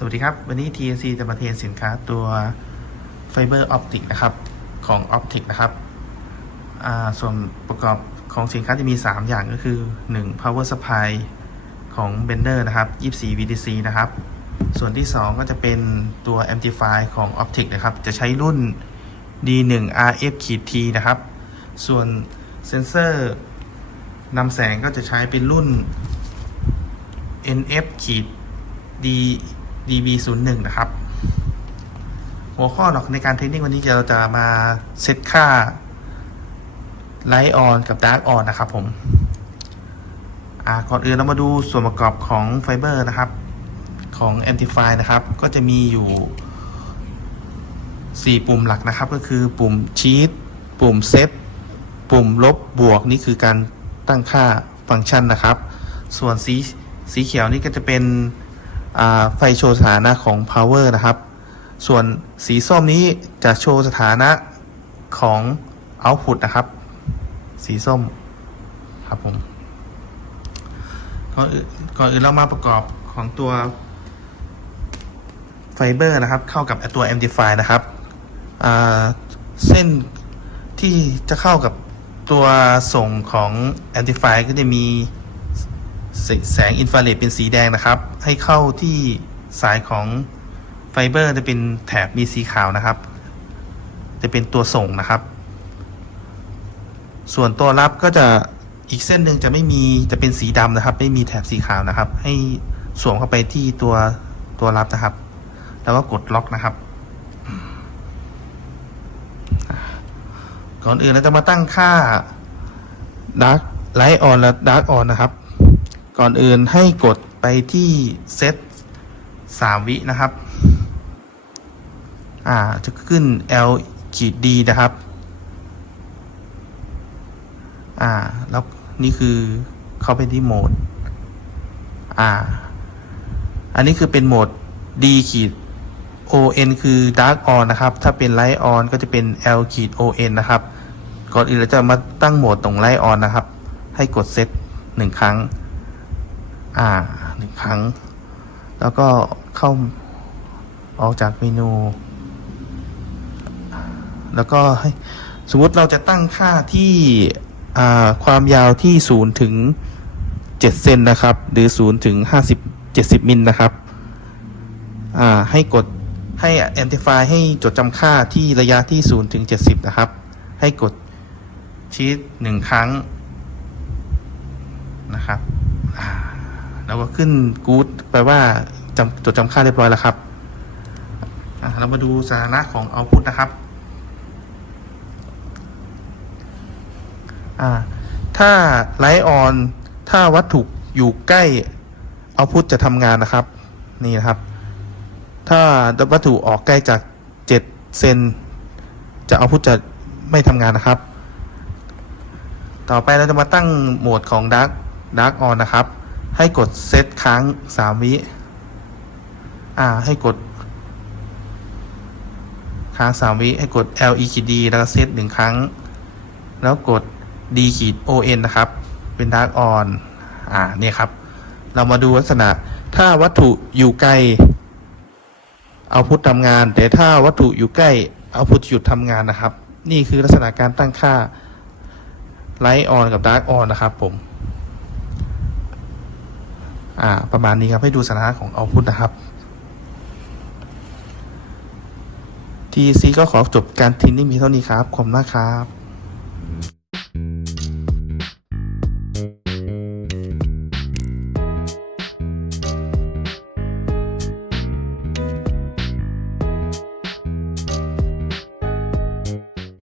สวัสดีครับ วันนี้ TNC จะมาเทรนสินค้าตัวไฟเบอร์ออปติกนะครับ ของ Optic นะครับ ส่วนประกอบของสินค้าจะมี 3 อย่างก็คือ 1. power supply ของ Bender นะครับ 24 VDC นะครับ ส่วนที่ 2 ก็จะเป็นตัว amplify ของ Optic นะครับ จะใช้รุ่น D1 RF-T นะครับ ส่วนเซนเซอร์นำแสงก็จะใช้เป็นรุ่น NF D DB01 นะครับ หัวข้อหลักในการเทรนนิ่งวันนี้เราจะมาเซตค่าไลท์ออนกับดาร์กออนนะครับผมก่อนอื่นเรามาดูส่วนประกอบของไฟเบอร์นะครับของ Amplify นะครับ ก็จะมีอยู่ 4 ปุ่มหลักนะครับ ก็คือปุ่มชีตปุ่มเซตปุ่มลบบวกนี่คือการตั้งค่าฟังก์ชันนะครับ ส่วนสีสีเขียวนี่ก็จะเป็น ไฟโชว์สถานะของ power นะครับ ส่วนสีส้มนี้จะโชว์สถานะของ output นะครับ สีส้มครับผมก่อนอื่นก่อนอื่นเรามาประกอบของตัวไฟเบอร์นะครับ เข้ากับตัว amplify นะครับเส้นที่จะเข้ากับตัวส่งของ amplify ก็จะมี แสงอินฟราเรดเป็นสีแดงนะครับ ให้เข้าที่สายของไฟเบอร์จะเป็นแถบมีสีขาวนะครับ จะเป็นตัวส่งนะครับ ส่วนตัวรับก็จะอีกเส้นหนึ่งจะไม่มีจะเป็นสีดำนะครับ ไม่มีแถบสีขาวนะครับ ให้สวมเข้าไปที่ตัวตัวรับนะครับ แล้วก็กดล็อกนะครับก่อนอื่นเราจะมาตั้งค่า Dark Light On และ Dark On นะครับ ก่อนอื่นให้กดไปที่เซต3วินะครับ อ่า จะขึ้น L ขีด D นะครับ อ่า แล้วนี่คือเข้าไปที่โหมด อ่า อันนี้คือเป็นโหมด D ขีด ON คือ Dark On นะครับ ถ้าเป็น Light On ก็จะเป็น L ขีด ON นะครับ ก่อนอื่นเราจะมาตั้งโหมดตรง Light On นะครับ ให้กดเซตหนึ่งครั้ง อ่าหนึ่งครั้ง แล้วก็เข้าออกจากเมนู แล้วก็ให้สมมติเราจะตั้งค่าที่ความยาวที่ 0 ถึง 7 เซนนะครับ หรือ 0 ถึง 50 70 มิลนะครับ ให้กดให้ Amplify ให้จดจำค่าที่ระยะที่ 0 ถึง 70 นะครับ ให้กดชีตหนึ่งครั้งนะครับ แล้วก็ขึ้นกู๊ดแปลว่าจำจดจำค่าเรียบร้อยแล้วครับเรามาดูสถานะของ Output นะครับถ้าไลท์ออนถ้าวัตถุอยู่ใกล้เอาพุทจะทำงานนะครับ นี่นะครับ ถ้าวัตถุออกใกล้จาก7เซนจะเอาพุทจะไม่ทำงานนะครับ ต่อไปเราจะมาตั้งโหมดของ Dark Dark On นะครับ ให้กดเซตค้าง3วิอ่า ให้กด ค้าง3วิให้กด L E ขีด D แล้วก็เซตหนึ่งครั้ง แล้วกด D ขีด O N นะครับ เป็น Dark On อ่าเนี่ยครับ เรามาดูลักษณะ ถ้าวัตถุอยู่ไกล เอาพุททำงาน แต่ถ้าวัตถุอยู่ใกล้ เอาพุทหยุดทำงานนะครับ นี่คือลักษณะการตั้งค่า Light On กับ Dark On นะครับผม อ่าประมาณนี้ครับให้ดูสถานะของเอาพุทนะครับ TC ก็ขอจบการทินนิ่งเพียงเท่านี้ครับขอบคุณมากครับ